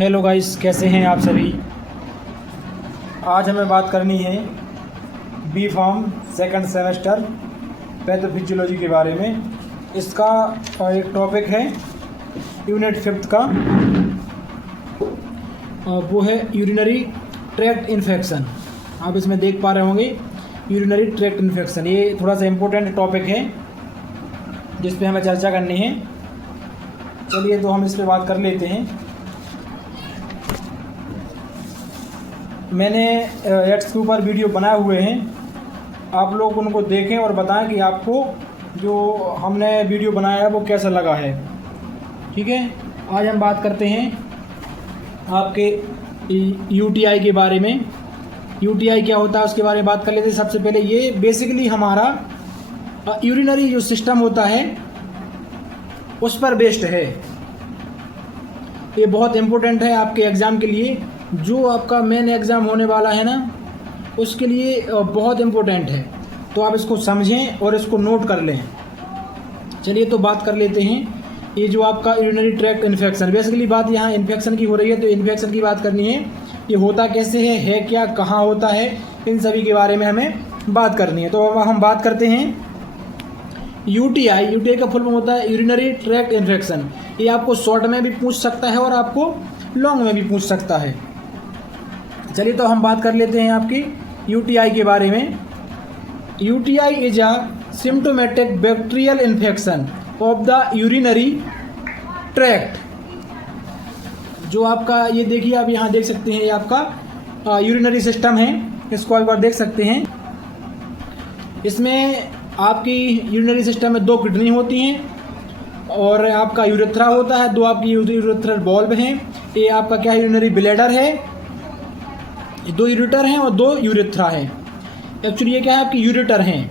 Hello guys, कैसे हैं आप सभी। आज हमें बात करनी है B pharm second semester pathophysiology के बारे में। इसका एक टॉपिक है यूनिट 5 का, वो है यूरिनरी ट्रैक्ट इन्फेक्शन। आप इसमें देख पा रहे होंगे यूरिनरी ट्रैक्ट इन्फेक्शन। ये थोड़ा सा इम्पोर्टेंट टॉपिक है जिस पे हमें चर्चा करनी है। चलिए तो हम इस पे बात कर लेते हैं। मैंने एड्स के ऊपर वीडियो बनाए हुए हैं, आप लोग उनको देखें और बताएं कि आपको जो हमने वीडियो बनाया है वो कैसा लगा है। ठीक है, आज हम बात करते हैं आपके यूटीआई के बारे में। यूटीआई क्या होता है उसके बारे में बात कर लेते हैं। सबसे पहले ये बेसिकली हमारा यूरिनरी जो सिस्टम होता है उस पर बेस्ड है। ये बहुत इम्पोर्टेंट है आपके एग्ज़ाम के लिए। जो आपका मेन एग्ज़ाम होने वाला है ना, उसके लिए बहुत इम्पोर्टेंट है, तो आप इसको समझें और इसको नोट कर लें। चलिए तो बात कर लेते हैं। ये जो आपका यूरिनरी ट्रैक्ट इन्फेक्शन, बेसिकली बात यहाँ इन्फेक्शन की हो रही है, तो इन्फेक्शन की बात करनी है। ये होता कैसे है क्या, कहाँ होता है, इन सभी के बारे में हमें बात करनी है। तो अब हम बात करते हैं यूटीआई। यूटीआई का फुल फॉर्म होता है यूरिनरी ट्रैक्ट इन्फेक्शन। ये आपको शॉर्ट में भी पूछ सकता है और आपको लॉन्ग में भी पूछ सकता है। चलिए तो हम बात कर लेते हैं आपकी यूटीआई के बारे में। UTI is a symptomatic bacterial infection of the urinary tract. जो आपका ये देखिए, आप यहाँ देख सकते हैं, ये आपका यूरिनरी सिस्टम है, इसको एक बार देख सकते हैं। इसमें आपकी यूरिनरी सिस्टम में 2 किडनी होती हैं और आपका यूरेथ्रा होता है, 2 आपकी यूरेथ्रल बॉल्ब हैं। ये आपका क्या है, यूरिनरी ब्लैडर है, 2 यूरेटर हैं और 2 यूरेथ्रा हैं। एक्चुअली ये क्या है, आपकी यूरेटर हैं।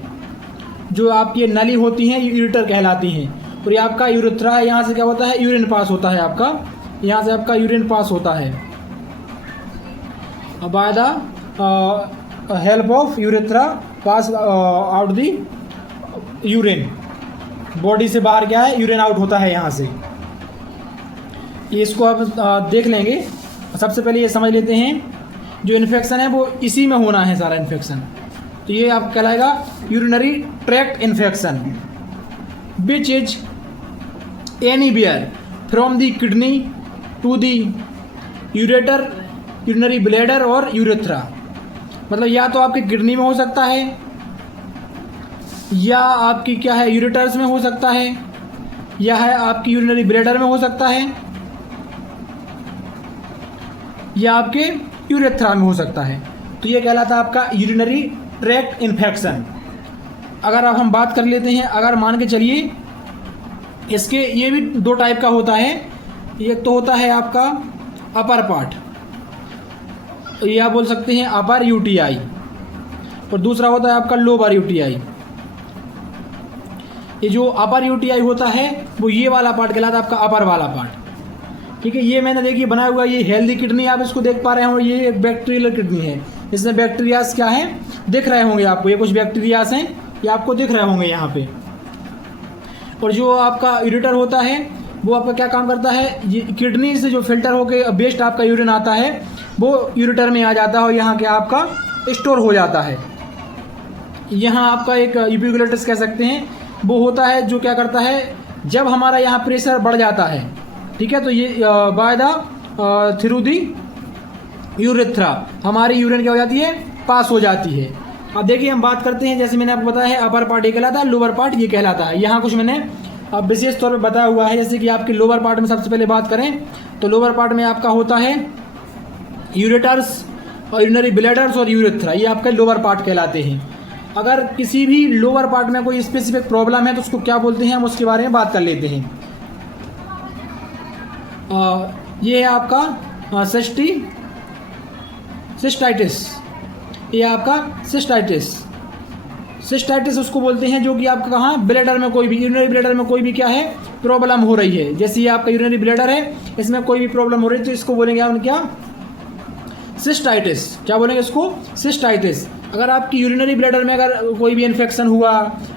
जो आपकी नली होती हैं यूरेटर कहलाती हैं, और ये आपका यूरेथ्रा है। यहाँ से क्या होता है, यूरिन पास होता है आपका, यहाँ से आपका यूरिन पास होता है by the help of urethra pass out the urine. Body से बाहर क्या है, यूरिन आउट होता है यहाँ से। ये इसको आप देख लेंगे। सबसे पहले ये समझ लेते हैं, जो इन्फेक्शन है वो इसी में होना है सारा इन्फेक्शन। तो ये आप कहलाएगा urinary tract infection, which is anywhere from the kidney to the ureter, urinary bladder और यूरेथ्रा। मतलब या तो आपकी किडनी में हो सकता है, या आपकी क्या है यूरेटर्स में हो सकता है, या है आपकी यूरिनरी ब्लैडर में हो सकता है, या आपके यूरेथ्रा में हो सकता है। तो ये कहलाता है आपका यूरिनरी ट्रैक्ट इन्फेक्शन। अगर अब हम बात कर लेते हैं, अगर मान के चलिए इसके ये भी 2 टाइप का होता है। एक तो होता है आपका अपर पार्ट, ये आप बोल सकते हैं अपर यूटीआई, और दूसरा होता है आपका लोअर यूटीआई। ये जो अपर यूटीआई होता है वो ये वाला पार्ट कहलाता है आपका अपर वाला पार्ट। ठीक है, ये मैंने देखिए बनाया हुआ, ये हेल्दी किडनी आप इसको देख पा रहे हैं, और ये एक बैक्टीरियल किडनी है। इसमें बैक्टीरियाज क्या है दिख रहे होंगे आपको, ये कुछ बैक्टीरियाज हैं, ये आपको दिख रहे होंगे यहाँ पे। और जो आपका यूरेटर होता है वो आपका क्या काम करता है, ये किडनी से जो फिल्टर होके वेस्ट आपका यूरिन आता है वो यूरेटर में आ जाता है और यहाँ क्या आपका स्टोर हो जाता है। यहाँ आपका एक यूबिक्युलेटस कह सकते हैं, वो होता है जो क्या करता है, जब हमारा यहाँ प्रेशर बढ़ जाता है, ठीक है, तो ये by the through the urethra हमारी यूरिन क्या हो जाती है, पास हो जाती है। अब देखिए हम बात करते हैं, जैसे मैंने आपको बताया है अपर पार्ट ये कहलाता है, लोअर पार्ट ये कहलाता है। यहाँ कुछ मैंने अब विशेष तौर पे बताया हुआ है। जैसे कि आपकी लोअर पार्ट में सबसे पहले बात करें तो लोअर पार्ट में आपका होता है यूरेटर्स और यूरिनरी ब्लैडर्स और यूरेथ्रा, ये आपका लोअर पार्ट कहलाते हैं। अगर किसी भी लोअर पार्ट में कोई स्पेसिफिक प्रॉब्लम है तो उसको क्या बोलते हैं, हम उसके बारे में बात कर लेते हैं। ये है आपका सिस्टाइटिस, ये आपका सिस्टाइटिस उसको बोलते हैं जो कि आपका कहाँ, ब्लैडर में कोई भी, यूरिनरी ब्लैडर में कोई भी क्या है प्रॉब्लम हो रही है। जैसे ये आपका यूरिनरी ब्लैडर है, इसमें कोई भी प्रॉब्लम हो रही है तो इसको बोलेंगे हम क्या, सिस्टाइटिस। क्या बोलेंगे इसको, सिस्टाइटिस। अगर आपकी यूरिनरी ब्लैडर में अगर कोई भी इन्फेक्शन हुआ,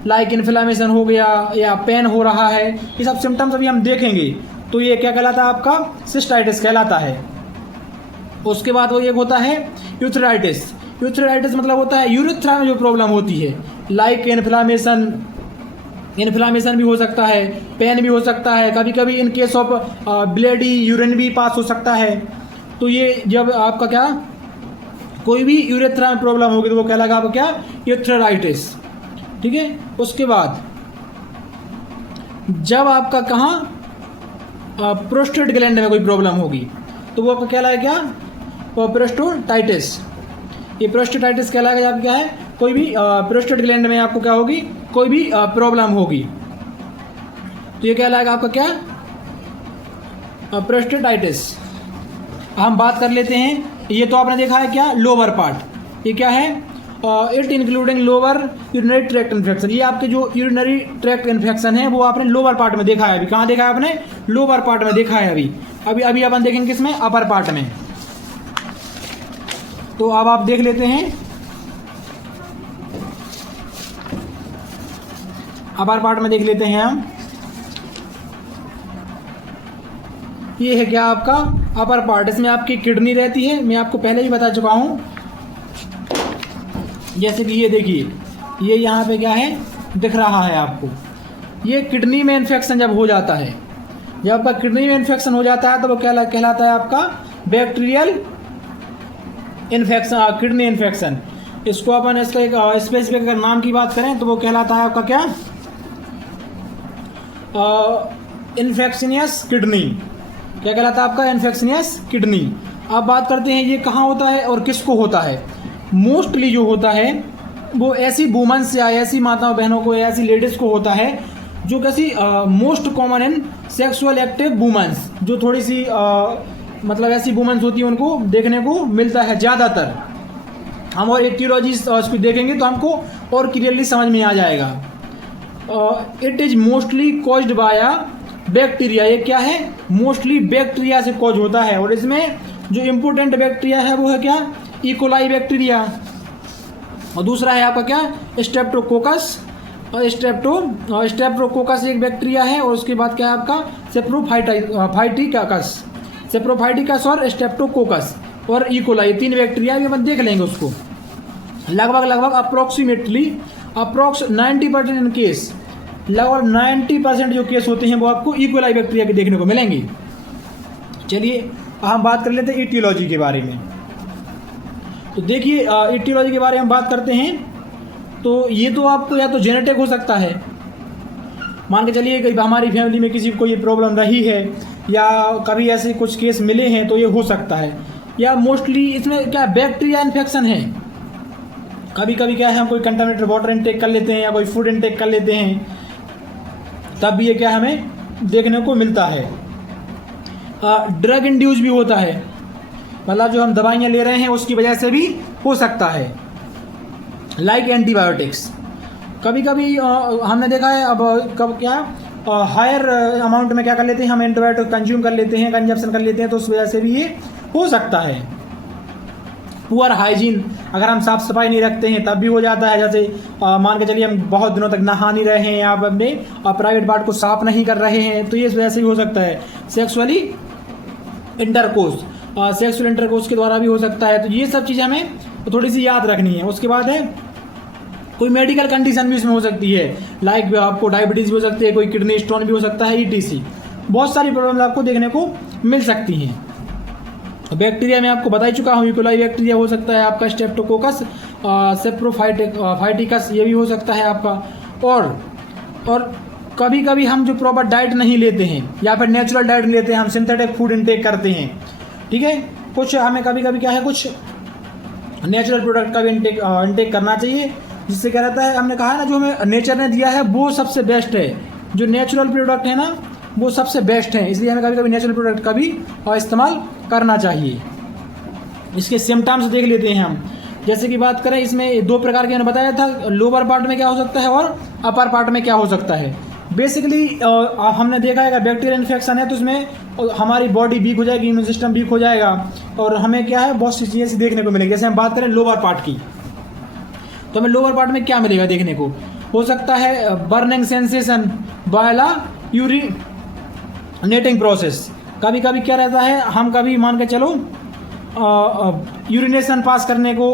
लाइक इन्फ्लेमेशन हो गया या पेन हो रहा है, ये सब सिम्टम्स अभी हम देखेंगे, तो ये क्या कहलाता है, आपका सिस्टाइटिस कहलाता है। उसके बाद वो एक होता है यूरेथ्राइटिस। यूरेथ्राइटिस मतलब होता है यूरेथ्रा में जो प्रॉब्लम होती है, लाइक इन्फ्लामेशन भी हो सकता है, पेन भी हो सकता है, कभी कभी in case of bloody urine भी पास हो सकता है। तो ये जब आपका क्या कोई भी यूरेथ्रा में प्रॉब्लम होगी तो वो कहलाएगा आपका क्या, यूरेथ्राइटिस। ठीक है। उसके बाद जब आपका कहाँ प्रोस्टेट ग्लैंड में कोई प्रॉब्लम होगी तो वो आपका कहलाएगा क्या, प्रोस्टेटाइटिस। ये प्रोस्टेटाइटिस कहलाएगा आपका क्या है, कोई भी प्रोस्टेट ग्लैंड में आपको क्या होगी, कोई भी प्रॉब्लम होगी तो ये कहलाएगा आपका क्या, प्रोस्टेटाइटिस। हम बात कर लेते हैं, ये तो आपने देखा है क्या, लोअर पार्ट। ये क्या है, it including lower urinary tract infection. ये आपके जो यूरिनरी ट्रैक्ट इन्फेक्शन है वो आपने लोअर पार्ट में देखा है। अभी कहाँ देखा है आपने, लोअर पार्ट में देखा है। अभी अपन देखेंगे किसमें, अपर पार्ट में। तो अब आप देख लेते हैं अपर पार्ट में, देख लेते हैं हम। ये है क्या आपका अपर पार्ट, इसमें आपकी किडनी रहती है, मैं आपको पहले ही बता चुका हूं। जैसे कि ये देखिए, ये यहाँ पे क्या है दिख रहा है आपको, ये किडनी में इन्फेक्शन जब हो जाता है, जब आपका किडनी में इन्फेक्शन हो जाता है तो वो कहलाता है आपका बैक्टीरियल इन्फेक्शन, किडनी इन्फेक्शन। इसको अपन इसका एक स्पेसिफिक अगर नाम की बात करें तो वो कहलाता है आपका क्या, इन्फेक्शनियस किडनी। क्या कहलाता है आपका, इन्फेक्शनियस किडनी। अब बात करते हैं ये कहाँ होता है और किसको होता है। मोस्टली जो होता है वो ऐसी वुमेन्स या ऐसी माताओं बहनों को या ऐसी लेडीज़ को होता है जो कैसी most common in sexual active womens, जो थोड़ी सी मतलब ऐसी वुमेन्स होती है उनको देखने को मिलता है ज़्यादातर। हम और एटियोलॉजी इसको देखेंगे तो हमको और क्लियरली समझ में आ जाएगा। It is mostly caused by a bacteria. ये क्या है, मोस्टली बैक्टीरिया से कॉज होता है। और इसमें जो इम्पोर्टेंट बैक्टीरिया है वो है क्या, इकोलाई बैक्टीरिया। और दूसरा है आपका क्या, स्ट्रेप्टोकोकस। और स्ट्रेप्टोकोकस एक बैक्टीरिया है। और उसके बाद क्या है आपका सेप्रोफाइटिकस और स्ट्रेप्टोकोकस और इकोलाई, तीन बैक्टीरिया ये अपन देख लेंगे उसको। लगभग अप्रोक्सीमेटली 90% इन केस, लगभग 90% जो केस होते हैं वो आपको इकोलाई बैक्टीरिया के देखने को मिलेंगे। चलिए हम बात कर लेते हैं इटियोलॉजी के बारे में। तो देखिए इटियोलॉजी के बारे में बात करते हैं तो ये तो आपको या तो जेनेटिक हो सकता है, मान के चलिए कि हमारी फैमिली में किसी को ये प्रॉब्लम रही है या कभी ऐसे कुछ केस मिले हैं तो ये हो सकता है। या मोस्टली इसमें क्या बैक्टीरिया इन्फेक्शन है। कभी कभी क्या है, हम कोई कंटामिनेटेड वाटर इनटेक कर लेते हैं या कोई फूड इनटेक कर लेते हैं, तब भी ये क्या हमें देखने को मिलता है। ड्रग इंड्यूस भी होता है, मतलब जो हम दवाइयाँ ले रहे हैं उसकी वजह से भी हो सकता है, लाइक एंटीबायोटिक्स। कभी कभी हमने देखा है, अब कब क्या हायर अमाउंट में क्या कर लेते हैं हम, एंटीबायोटिक कंज्यूम कर लेते हैं, कंजप्शन कर लेते हैं, तो उस वजह से भी ये हो सकता है। पुअर हाइजीन, अगर हम साफ सफाई नहीं रखते हैं तब भी हो जाता है। जैसे मान के चलिए हम बहुत दिनों तक नहा नहीं रहे हैं या अपने प्राइवेट पार्ट को साफ नहीं कर रहे हैं तो ये इस वजह से भी हो सकता है। सेक्सुअल इंटरकोर्स के द्वारा भी हो सकता है। तो ये सब चीज़ें हमें थोड़ी सी याद रखनी है। उसके बाद है कोई मेडिकल कंडीशन भी इसमें हो सकती है, लाइक आपको डायबिटीज़ भी हो सकती है, कोई किडनी स्टोन भी हो सकता है, ETC बहुत सारी प्रॉब्लम आपको देखने को मिल सकती हैं। बैक्टीरिया में आपको बता ही चुका हूँ, इकोलाई बैक्टीरिया हो सकता है आपका, स्ट्रेप्टोकोकस, सेप्रोफाइटिकस ये भी हो सकता है आपका। और कभी कभी हम जो प्रॉपर डाइट नहीं लेते हैं या फिर नेचुरल डाइट लेते हैं, हम सिंथेटिक फूड इनटेक करते हैं, ठीक है। कुछ हमें कभी कभी क्या है, कुछ नेचुरल प्रोडक्ट का भी इनटेक करना चाहिए, जिससे क्या रहता है, हमने कहा है ना जो हमें नेचर ने दिया है वो सबसे बेस्ट है। जो नेचुरल प्रोडक्ट है ना वो सबसे बेस्ट है, इसलिए हमें कभी कभी नेचुरल प्रोडक्ट का भी इस्तेमाल करना चाहिए। इसके सिम्टम्स देख लेते हैं हम। जैसे कि बात करें, इसमें दो प्रकार के मैंने बताया था, लोअर पार्ट में क्या हो सकता है और अपर पार्ट में क्या हो सकता है। बेसिकली हमने देखा है कि बैक्टीरियल इन्फेक्शन है तो इसमें हमारी बॉडी वीक हो जाएगी, इम्यून सिस्टम वीक हो जाएगा और हमें क्या है बहुत सी चीज़ें देखने को मिलेगी। जैसे हम बात करें लोअर पार्ट की, तो हमें लोअर पार्ट में क्या मिलेगा देखने को, हो सकता है बर्निंग सेंसेशन बायला यूरिनेटिंग प्रोसेस। कभी कभी क्या रहता है, हम कभी मान के चलो यूरिनेशन पास करने को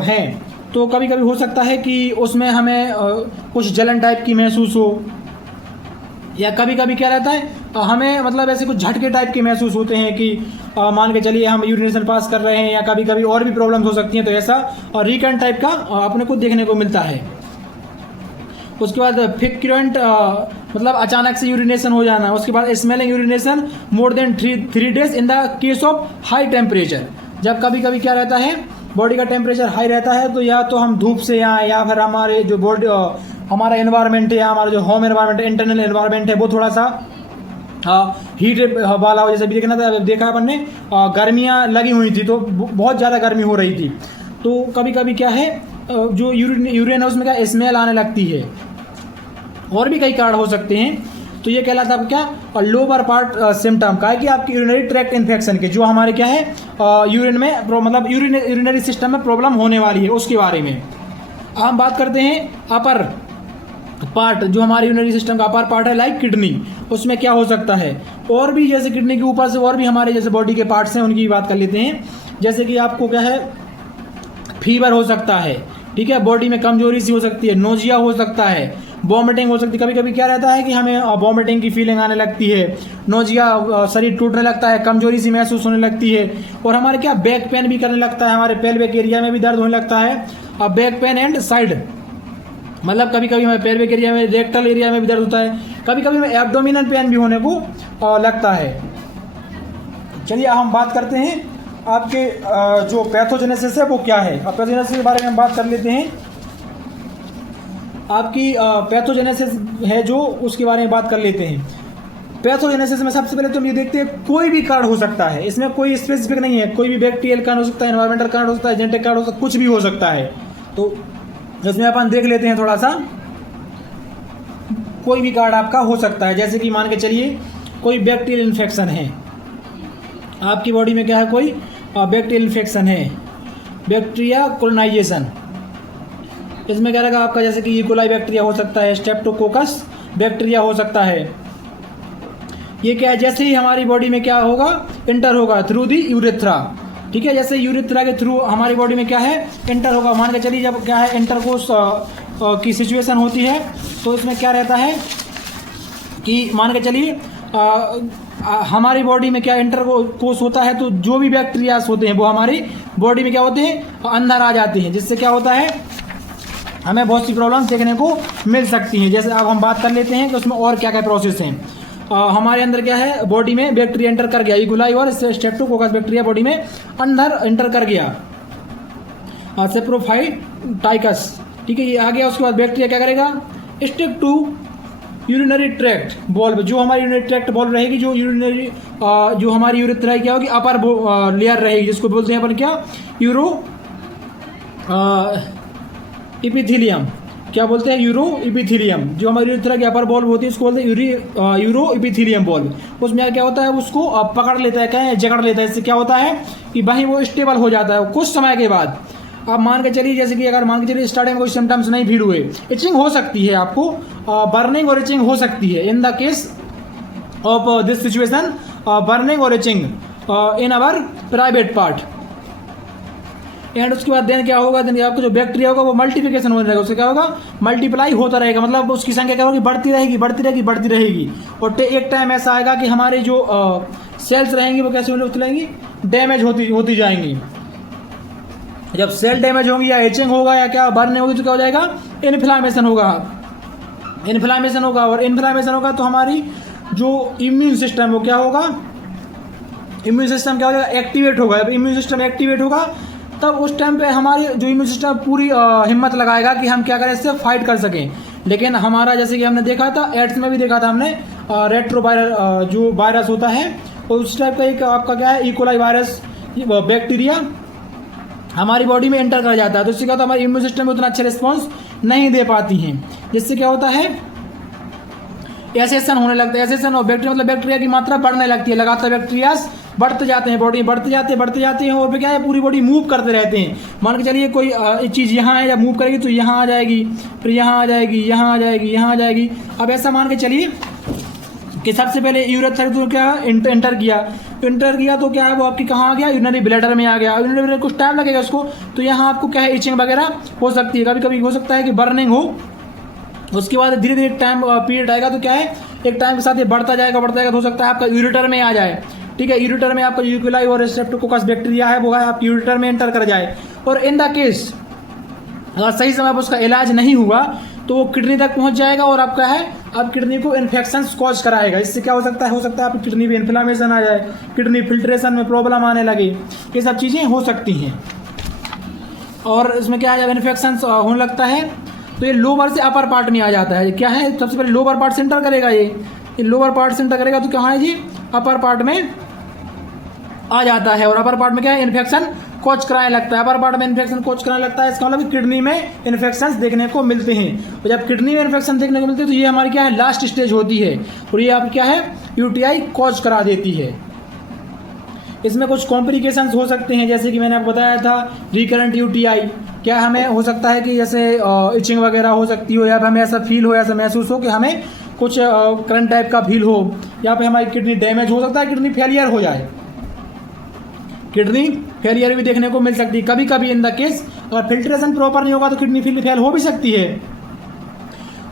हैं, तो कभी कभी हो सकता है कि उसमें हमें कुछ जलन टाइप की महसूस हो, या कभी कभी क्या रहता है हमें मतलब ऐसे कुछ झटके टाइप के महसूस होते हैं कि मान के चलिए हम यूरिनेशन पास कर रहे हैं, या कभी कभी और भी प्रॉब्लम्स हो सकती हैं, तो ऐसा रिकरेंट टाइप का अपने को देखने को मिलता है। उसके बाद फ्रीक्वेंट मतलब अचानक से यूरिनेशन हो जाना। उसके बाद smelling urination more than 3 days in the case of high temperature. जब कभी कभी क्या रहता है बॉडी का टेम्परेचर हाई रहता है, तो या तो हम धूप से या फिर हमारे जो बॉडी हमारा एनवायरनमेंट है या हमारा जो होम एनवायरनमेंट है, इंटरनल एनवायरनमेंट है, वो थोड़ा सा हीट वाला हो। जैसे भी देखा अपन ने गर्मियाँ लगी हुई थी तो बहुत ज़्यादा गर्मी हो रही थी, तो कभी कभी क्या है जो यूरिन है उसमें क्या स्मेल आने लगती है। और भी कई कारण हो सकते हैं, तो ये कहलाता है क्या और लोअर पार्ट सिम्टम का है कि आपकी यूरिनरी ट्रैक्ट इन्फेक्शन के जो हमारे क्या है यूरिन में मतलब यूरिनरी सिस्टम में प्रॉब्लम होने वाली है उसके बारे में। हम बात करते हैं अपर पार्ट, जो हमारे यूरिनरी सिस्टम का अपर पार्ट है लाइक किडनी, उसमें क्या हो सकता है। और भी जैसे किडनी के ऊपर से और भी हमारे जैसे बॉडी के पार्ट्स हैं उनकी बात कर लेते हैं। जैसे कि आपको क्या है फीवर हो सकता है, ठीक है, बॉडी में कमजोरी सी हो सकती है, नोजिया हो सकता है, वॉमिटिंग हो सकती है। कभी कभी क्या रहता है कि हमें वॉमिटिंग की फीलिंग आने लगती है, नोजिया, शरीर टूटने लगता है, कमजोरी सी महसूस होने लगती है, और हमारे क्या बैक पेन भी करने लगता है, हमारे पेल्विक एरिया में भी दर्द होने लगता है। बैक पेन एंड साइड मतलब कभी कभी हमें पेल्विक एरिया में, रेक्टल एरिया में भी दर्द होता है, कभी कभी हमें एब्डोमिनल पेन भी होने को लगता है। चलिए हम बात करते हैं आपके जो पैथोजेनेसिस है वो क्या है। अब पैथोजेनेसिस के बारे में हम बात कर लेते हैं। आपकी पैथोजेनेसिस है जो उसके बारे में बात कर लेते हैं। पैथोजेनेसिस में सबसे पहले तो हम ये देखते हैं कोई भी कारण हो सकता है, इसमें कोई स्पेसिफिक नहीं है, कोई भी बैक्टीरियल कारण हो सकता है, एनवायरमेंटल कारण हो सकता है, जेनेटिक कारण हो सकता है, कुछ भी हो सकता है। तो इसमें अपन देख लेते हैं थोड़ा सा, कोई भी कारण आपका हो सकता है। जैसे कि मान के चलिए कोई बैक्टीरियल इन्फेक्शन है आपकी बॉडी में, क्या है कोई बैक्टीरियल इन्फेक्शन है, बैक्टीरिया कोलोनाइजेशन, इसमें क्या रहेगा आपका जैसे कि इकोलाई बैक्टीरिया हो सकता है, स्ट्रेप्टोकोकस बैक्टीरिया हो सकता है। ये क्या है जैसे ही हमारी बॉडी में क्या होगा इंटर होगा थ्रू दी यूरेथ्रा, ठीक है, जैसे यूरेथ्रा के थ्रू हमारी बॉडी में क्या है इंटर होगा। मान के चलिए जब क्या है इंटरकोर्स की सिचुएशन होती है तो इसमें क्या रहता है कि मान के चलिए हमारी बॉडी में क्या इंटरकोर्स होता है, तो जो भी बैक्टीरियाज होते हैं वो हमारी बॉडी में क्या होते हैं अंदर आ जाते हैं, जिससे क्या होता है हमें बहुत सी प्रॉब्लम्स देखने को मिल सकती हैं। जैसे अब हम बात कर लेते हैं कि उसमें और क्या क्या प्रोसेस हैं। हमारे अंदर क्या है बॉडी में बैक्टीरिया एंटर कर गया, इकोलाई और स्ट्रेप्टोकोकस बैक्टीरिया बॉडी में अंदर एंटर कर गया, सेप्रोफाइटाइकस, ठीक है, ये आ गया। उसके बाद बैक्टीरिया क्या करेगा stick to urinary tract valve, जो हमारी यूरिनरी ट्रैक्ट बॉल्व रहेगी, जो यूरिनरी जो हमारी यूरेथ्रा क्या होगी अपर लेयर रहेगी, जिसको बोलते हैं अपन क्या यूरो इपिथीलियम, क्या बोलते हैं यूरो इपिथीलियम। जो हमारी यूरेथ्रा की अपर बॉल्व होती है उसको बोलते हैं यूरो इपिथीलियम बॉल्व। उसमें क्या होता है उसको पकड़ लेता है, क्या जकड़ लेता है, इससे क्या होता है कि वहीं वो स्टेबल हो जाता है कुछ समय के बाद। अब मान के चलिए जैसे कि अगर मान के चलिए स्टार्टिंग में कोई सिम्टम्स नहीं फील हुए, इचिंग हो सकती है आपको, बर्निंग और इचिंग हो सकती है। In the case of this situation burning और itching in our private part and उसके बाद देन क्या होगा, देन आपको जो बैक्टीरिया होगा वो मल्टीप्लिकेशन होने रहेगा, उससे क्या होगा मल्टीप्लाई होता रहेगा, मतलब उसकी संख्या क्या होगी बढ़ती रहेगी बढ़ती रहेगी बढ़ती रहेगी। और एक टाइम ऐसा आएगा कि हमारी जो सेल्स रहेंगी वो कैसे होती रहेंगी डैमेज होती जाएंगी। जब सेल डैमेज होंगी या एचिंग होगा या क्या बर्न होगी तो क्या हो जाएगा इन्फ्लामेशन होगा, इन्फ्लामेशन होगा। और इन्फ्लामेशन होगा तो हमारी जो इम्यून सिस्टम वो क्या होगा, इम्यून सिस्टम क्या हो जाएगा एक्टिवेट होगा। जब इम्यून सिस्टम एक्टिवेट होगा तब उस टाइम पे हमारी जो इम्यून सिस्टम पूरी हिम्मत लगाएगा कि हम क्या करें इससे फाइट कर सकें। लेकिन हमारा जैसे कि हमने देखा था एड्स में भी देखा था हमने रेट्रोवायरल जो वायरस होता है उस टाइप का एक आपका क्या है इकोलाई वायरस बैक्टीरिया हमारी बॉडी में एंटर कर जाता है, तो इससे क्या होता है हमारी इम्यून सिस्टम में उतना अच्छा रिस्पॉन्स नहीं दे पाती हैं, जिससे क्या होता है एसेशन होने लगता है। एसेशन और बैक्टीरिया मतलब बैक्टीरिया की मात्रा बढ़ने लगती है, लगातार बैक्टीरियाज बढ़ते जाते हैं, बॉडी में बढ़ते जाते हैं और फिर क्या है पूरी बॉडी मूव करते रहते हैं। मान के चलिए कोई चीज़ यहाँ है, जब मूव करेगी तो यहाँ आ जाएगी, फिर यहाँ आ जाएगी, यहाँ आ जाएगी, यहाँ आ जाएगी। अब ऐसा मान के चलिए कि सबसे पहले यूरेथ्रा तो क्या इंटर किया तो क्या है वो आपकी कहाँ आ गया, यूरिनरी ब्लैडर में आ गया। यूरिनरी ब्लैडर कुछ टाइम लगेगा उसको, तो यहाँ आपको क्या है इचिंग वगैरह हो सकती है, कभी कभी हो सकता है कि बर्निंग हो। उसके बाद धीरे धीरे टाइम पीरियड आएगा तो क्या है एक टाइम के साथ ये बढ़ता जाएगा तो हो सकता है आपका यूरेटर में आ जाए। ठीक है, यूरेटर में आपका यूकोलाई और स्ट्रेप्टोकोकस बैक्टीरिया है वो है आपके यूरेटर में एंटर कर जाए। और इन द केस अगर सही समय पर उसका इलाज नहीं हुआ तो वो किडनी तक पहुंच जाएगा और आपका है अब किडनी को इन्फेक्शन कॉज कराएगा। इससे क्या हो सकता है आपकी किडनी में इन्फ्लेमेशन आ जाए, किडनी फिल्ट्रेशन में प्रॉब्लम आने लगे, ये सब चीज़ें हो सकती हैं। और इसमें क्या है जब इन्फेक्शन होने लगता है तो ये लोअर से अपर पार्ट में आ जाता है। क्या है सबसे पहले लोअर पार्ट से एंटर करेगा, ये लोअर पार्ट से एंटर करेगा तो कहाँ है जी अपर पार्ट में आ जाता है। और अपर पार्ट में क्या है इन्फेक्शन कोच कराने लगता है। अपर पार्ट में इन्फेक्शन कोच कराने लगता है, इसका मतलब किडनी में इन्फेक्शन देखने को मिलते हैं। तो जब किडनी में इन्फेक्शन देखने को मिलते हैं तो ये हमारी क्या है लास्ट स्टेज होती है और ये आप क्या है यूटीआई कोच करा देती है। इसमें कुछ कॉम्प्लिकेशंस हो सकते हैं, जैसे कि मैंने आपको बताया था रिकरेंट यूटीआई। क्या हमें हो सकता है कि जैसे इचिंग वगैरह हो सकती हो, या फिर हमें ऐसा फील हो, ऐसा महसूस हो कि हमें कुछ करंट टाइप का फील हो, या फिर हमारी किडनी डैमेज हो सकता है, किडनी फेलियर हो जाए, किडनी फेलियर भी देखने को मिल सकती है। कभी कभी इन द केस अगर फिल्ट्रेशन प्रॉपर नहीं होगा तो किडनी फेल हो भी सकती है।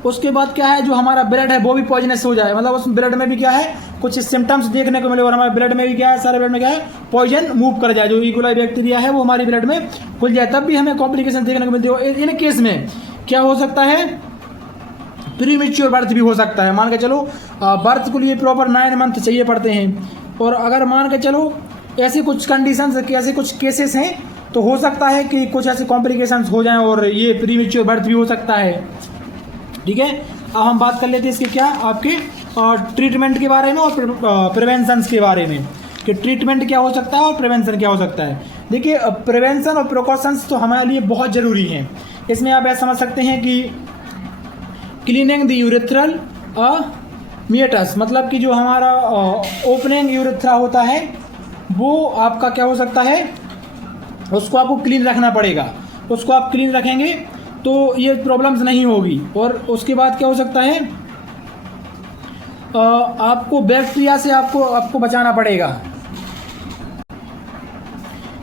उसके बाद क्या है जो हमारा ब्लड है वो भी पॉइजनस हो जाए, मतलब उस ब्लड में भी क्या है कुछ सिम्टम्स देखने को मिले और हमारे ब्लड में भी क्या है सारे ब्लड में क्या है पॉइजन मूव कर जाए, जो इकोलाई बैक्टीरिया है वो हमारी ब्लड में खुल जाए, तब भी हमें कॉम्प्लिकेशन देखने को मिलती है। इन केस में क्या हो सकता है प्रीमेच्योर बर्थ भी हो सकता है। मान के चलो बर्थ के लिए प्रॉपर 9 मंथ चाहिए पड़ते हैं, और अगर मान के चलो ऐसी कुछ कंडीशंस ऐसे कुछ केसेस हैं तो हो सकता है कि कुछ ऐसे कॉम्प्लिकेशंस हो जाएं और ये प्रीमेच्योर बर्थ भी हो सकता है। ठीक है, अब हम बात कर लेते हैं इसके क्या आपके ट्रीटमेंट के बारे में और प्रिवेंशन के बारे में कि ट्रीटमेंट क्या हो सकता है और प्रिवेंशन क्या हो सकता है। देखिए प्रिवेंशन और प्रिकॉशंस तो हमारे लिए बहुत ज़रूरी हैं। इसमें आप ऐसा समझ सकते हैं कि क्लीनिंग द यूरेथ्रल मिएटस, मतलब कि जो हमारा ओपनिंग यूरेथ्रा होता है वो आपका क्या हो सकता है उसको आपको क्लीन रखना पड़ेगा। उसको आप क्लीन रखेंगे तो ये प्रॉब्लम्स नहीं होगी। और उसके बाद क्या हो सकता है आपको बैक्टीरिया से आपको बचाना पड़ेगा।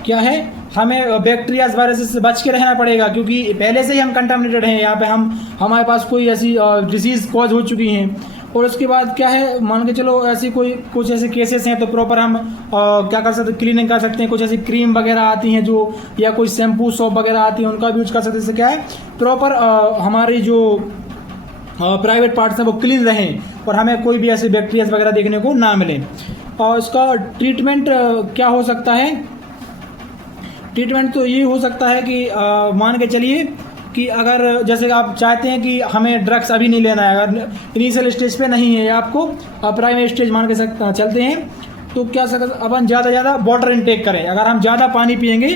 क्या है हमें बैक्टीरिया वायरस से बच के रहना पड़ेगा, क्योंकि पहले से ही हम कंटामिनेटेड हैं, यहाँ पे हमारे पास कोई ऐसी डिजीज़ कॉज हो चुकी हैं। और उसके बाद क्या है मान के चलो ऐसी कुछ ऐसे केसेस हैं तो प्रॉपर हम क्या कर सकते हैं क्लीनिंग कर सकते हैं। कुछ ऐसी क्रीम वगैरह आती हैं जो, या कोई शैम्पू सोप वगैरह आती है उनका भी यूज कर सकते हैं। इससे क्या है प्रॉपर हमारी जो प्राइवेट पार्ट्स हैं वो क्लीन रहें और हमें कोई भी ऐसे बैक्टीरिया वगैरह देखने को ना मिले। और इसका ट्रीटमेंट क्या हो सकता है, ट्रीटमेंट तो ये हो सकता है कि मान के चलिए कि अगर जैसे आप चाहते हैं कि हमें ड्रग्स अभी नहीं लेना है, अगर इनिशियल स्टेज पे नहीं है आपको प्राइमरी स्टेज मान के चलते हैं, तो क्या अपन ज़्यादा ज़्यादा वाटर इनटेक करें। अगर हम ज़्यादा पानी पिएंगे,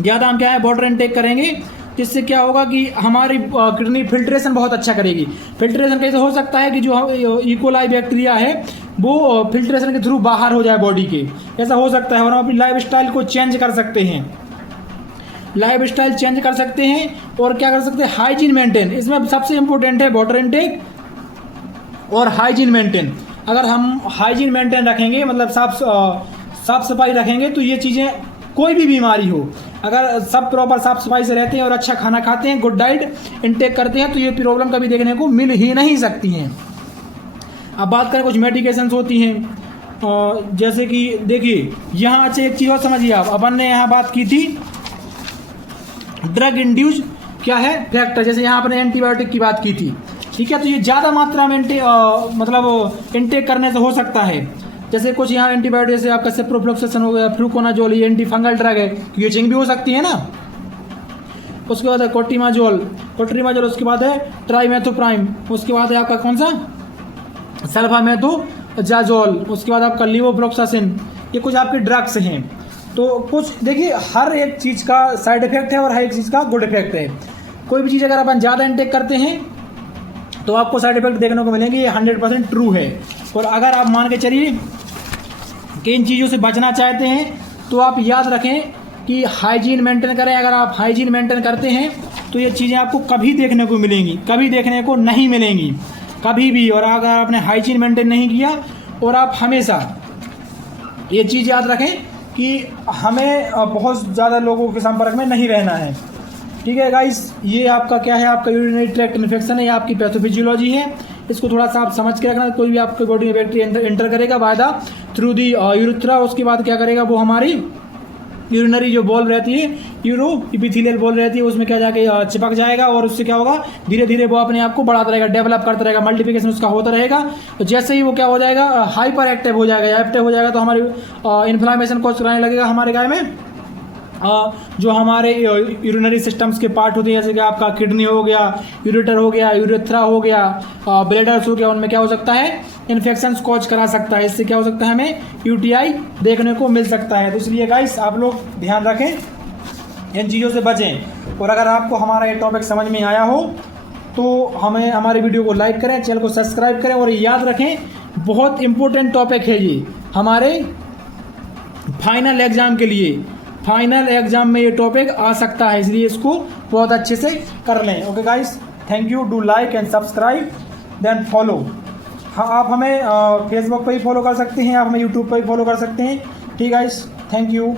ज़्यादा हम क्या है वाटर इनटेक करेंगे, जिससे क्या होगा कि हमारी किडनी फिल्ट्रेशन बहुत अच्छा करेगी। फिल्ट्रेशन कैसे हो सकता है कि जो इकोलाई बैक्टीरिया है वो फिल्ट्रेशन के थ्रू बाहर हो जाए बॉडी के, ऐसा हो सकता है। और हम अपनी लाइफ स्टाइल को चेंज कर सकते हैं, लाइफ स्टाइल चेंज कर सकते हैं। और क्या कर सकते हैं हाइजीन मेंटेन, इसमें सबसे इम्पोर्टेंट है वाटर इनटेक और हाइजीन मेंटेन। अगर हम हाइजीन मेंटेन रखेंगे मतलब साफ सफाई रखेंगे तो ये चीज़ें कोई भी बीमारी हो, अगर सब प्रॉपर साफ सफाई से रहते हैं और अच्छा खाना खाते हैं, गुड डाइट इनटेक करते हैं, तो ये प्रॉब्लम कभी देखने को मिल ही नहीं सकती हैं। अब बात करें कुछ मेडिकेशंस होती हैं, जैसे कि देखिए यहाँ अच्छा एक चीज़ और समझिए आप, अपन ने यहाँ बात की थी ड्रग इंड्यूस क्या है फैक्टर, जैसे यहाँ अपने एंटीबायोटिक की बात की थी। ठीक है, तो ये ज़्यादा मात्रा में मतलब इनटेक करने से हो सकता है। जैसे कुछ यहाँ एंटीबायोटिक जैसे आपका सेप्रोफ्लोक्सेसिन हो गया, फ्लूकोनाजोल, ये एंटी फंगल ड्रग है, यूजिंग भी हो सकती है ना। उसके बाद है कोट्रीमाजोल, उसके बाद है ट्राइमेथोप्राइम, उसके बाद है आपका कौन सा सल्फामेथोजाजोल, उसके बाद आपका लिवोफ्लोक्सासिन। ये कुछ आपके ड्रग्स हैं। तो कुछ देखिए हर एक चीज़ का साइड इफेक्ट है और हर एक चीज़ का गुड इफेक्ट है। कोई भी चीज़ अगर अपन ज़्यादा इनटेक करते हैं तो आपको साइड इफेक्ट देखने को मिलेंगे, ये 100% ट्रू है। और अगर आप मान के चलिए कि इन चीज़ों से बचना चाहते हैं तो आप याद रखें कि हाइजीन मेंटेन करें। अगर आप हाइजीन मेंटेन करते हैं तो ये चीज़ें आपको कभी देखने को मिलेंगी, कभी देखने को नहीं मिलेंगी। कभी भी, और अगर आपने हाइजीन मेंटेन नहीं किया, और आप हमेशा ये चीज़ याद रखें कि हमें बहुत ज़्यादा लोगों के संपर्क में नहीं रहना है। ठीक है गाइस, ये आपका क्या है, आपका यूरिनरी ट्रैक्ट इन्फेक्शन है, ये आपकी पैथोफिजियोलॉजी है। इसको थोड़ा सा आप समझ के रखना। कोई भी आपके बॉडी में बैक्टीरिया एंटर करेगा by the through the urethra, उसके बाद क्या करेगा, वो हमारी यूरिनरी जो बॉल रहती है, यूरो इपिथेलियल बॉल रहती है, उसमें क्या जाके चिपक जाएगा, और उससे क्या होगा, धीरे धीरे वो अपने आप को बढ़ाता रहेगा, डेवलप करता रहेगा, मल्टीप्लिकेशन उसका होता रहेगा। तो जैसे ही वो क्या हो जाएगा, हाइपर एक्टिव हो जाएगा, एक्टिव हो जाएगा, तो हमारी इन्फ्लामेशन कॉज कराने लगेगा हमारे गाय में। जो हमारे यूरिनरी सिस्टम्स के पार्ट होते हैं, जैसे कि आपका किडनी हो गया, यूरेटर हो गया, यूरेथ्रा हो गया, ब्लैडर्स हो गया, उनमें क्या हो सकता है, इन्फेक्शंस कॉज करा सकता है। इससे क्या हो सकता है, हमें यूटीआई देखने को मिल सकता है। तो इसलिए गाइस आप लोग ध्यान रखें, इन चीज़ों से बचें। और अगर आपको हमारा ये टॉपिक समझ में आया हो तो हमें हमारे वीडियो को लाइक करें, चैनल को सब्सक्राइब करें, और याद रखें बहुत इंपॉर्टेंट टॉपिक है ये हमारे फाइनल एग्जाम के लिए। फाइनल एग्जाम में ये टॉपिक आ सकता है, इसलिए इसको बहुत अच्छे से कर लें। Okay guys, thank you, do like and subscribe then follow. हाँ, आप हमें फेसबुक पे ही फॉलो कर सकते हैं, आप हमें यूट्यूब पे ही फॉलो कर सकते हैं। ठीक गाइस, थैंक यू।